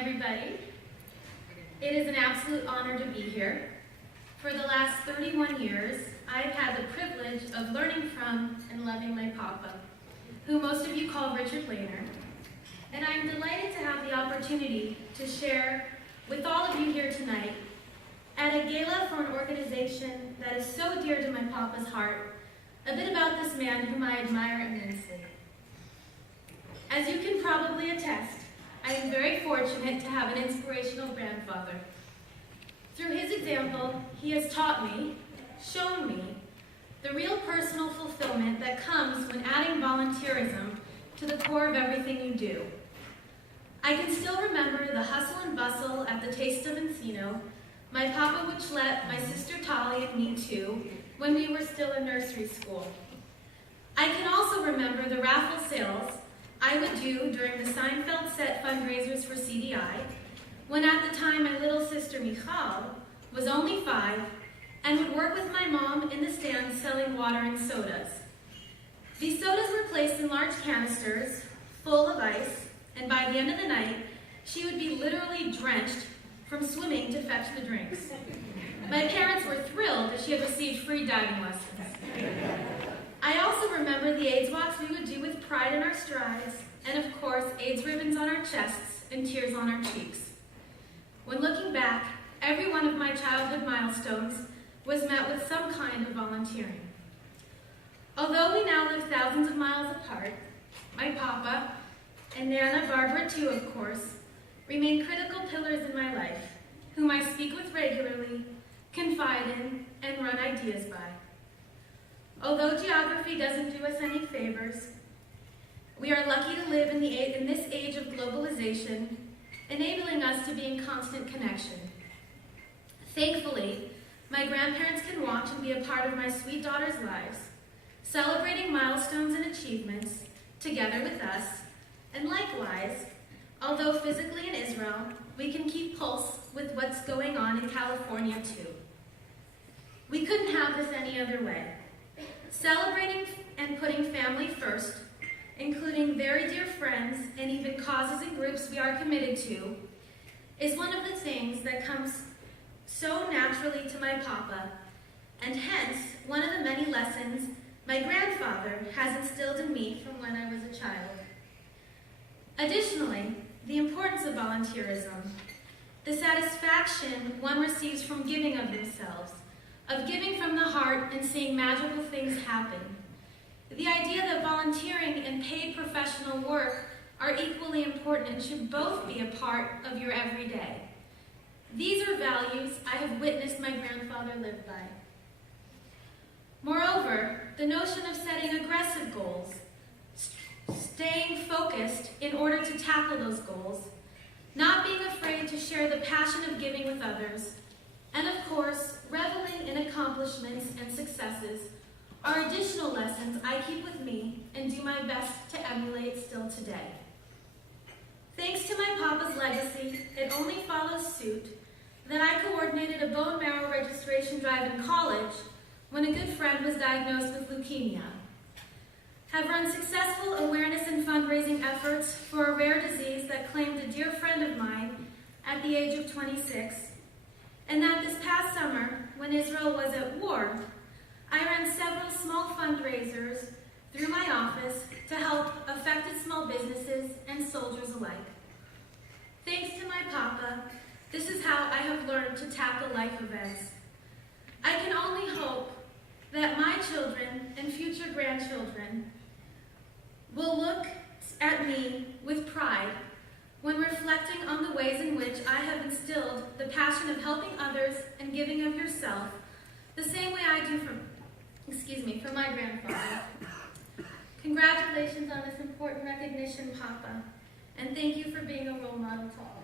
everybody. It is an absolute honor to be here. For the last 31 years, I've had the privilege of learning from and loving my papa, who most of you call Richard Lehner. And I'm delighted to have the opportunity to share with all of you here tonight at a gala for an organization that is so dear to my papa's heart, a bit about this man whom I admire immensely. As you can probably attest, I am very fortunate to have an inspirational grandfather. Through his example, he has taught me, shown me, the real personal fulfillment that comes when adding volunteerism to the core of everything you do. I can still remember the hustle and bustle at the Taste of Encino, my papa would let my sister Tali and me to when we were still in nursery school. I can also remember the raffle sales I would do during the Seinfeld set fundraisers for CDI, when at the time my little sister Michal was only 5 and would work with my mom in the stands selling water and sodas. These sodas were placed in large canisters full of ice, and by the end of the night, she would be literally drenched from swimming to fetch the drinks. My parents were thrilled that she had received free diving lessons. I also remember the AIDS walks we would do with pride in our strides, and of course, AIDS ribbons on our chests and tears on our cheeks. When looking back, every one of my childhood milestones was met with some kind of volunteering. Although we now live thousands of miles apart, my papa, and Nana Barbara too, of course, remain critical pillars in my life, whom I speak with regularly, confide in, and run ideas by. Although geography doesn't do us any favors, we are lucky to live in this age of globalization, enabling us to be in constant connection. Thankfully, my grandparents can watch and be a part of my sweet daughter's lives, celebrating milestones and achievements together with us, and likewise, although physically in Israel, we can keep pulse with what's going on in California too. We couldn't have this any other way. Celebrating and putting family first, including very dear friends and even causes and groups we are committed to, is one of the things that comes so naturally to my papa, and hence one of the many lessons my grandfather has instilled in me from when I was a child. Additionally, the importance of volunteerism, the satisfaction one receives from giving of themselves, of giving from the heart and seeing magical things happen. The idea that volunteering and paid professional work are equally important and should both be a part of your everyday. These are values I have witnessed my grandfather live by. Moreover, the notion of setting aggressive goals, staying focused in order to tackle those goals, not being afraid to share the passion of giving with others, and of course, reveling in accomplishments and successes are additional lessons I keep with me and do my best to emulate still today. Thanks to my papa's legacy, it only follows suit that I coordinated a bone marrow registration drive in college when a good friend was diagnosed with leukemia, have run successful awareness and fundraising efforts for a rare disease that claimed a dear friend of mine at the age of 26, and that this past summer, when Israel was at war, I ran several small fundraisers through my office to help affected small businesses and soldiers alike. Thanks to my papa, this is how I have learned to tackle life events. I can only hope that my children and future grandchildren will look at me with pride when reflecting on the ways in which I have instilled the passion of helping others and giving of yourself, the same way I do from my grandfather. Congratulations on this important recognition, Papa, and thank you for being a role model to all.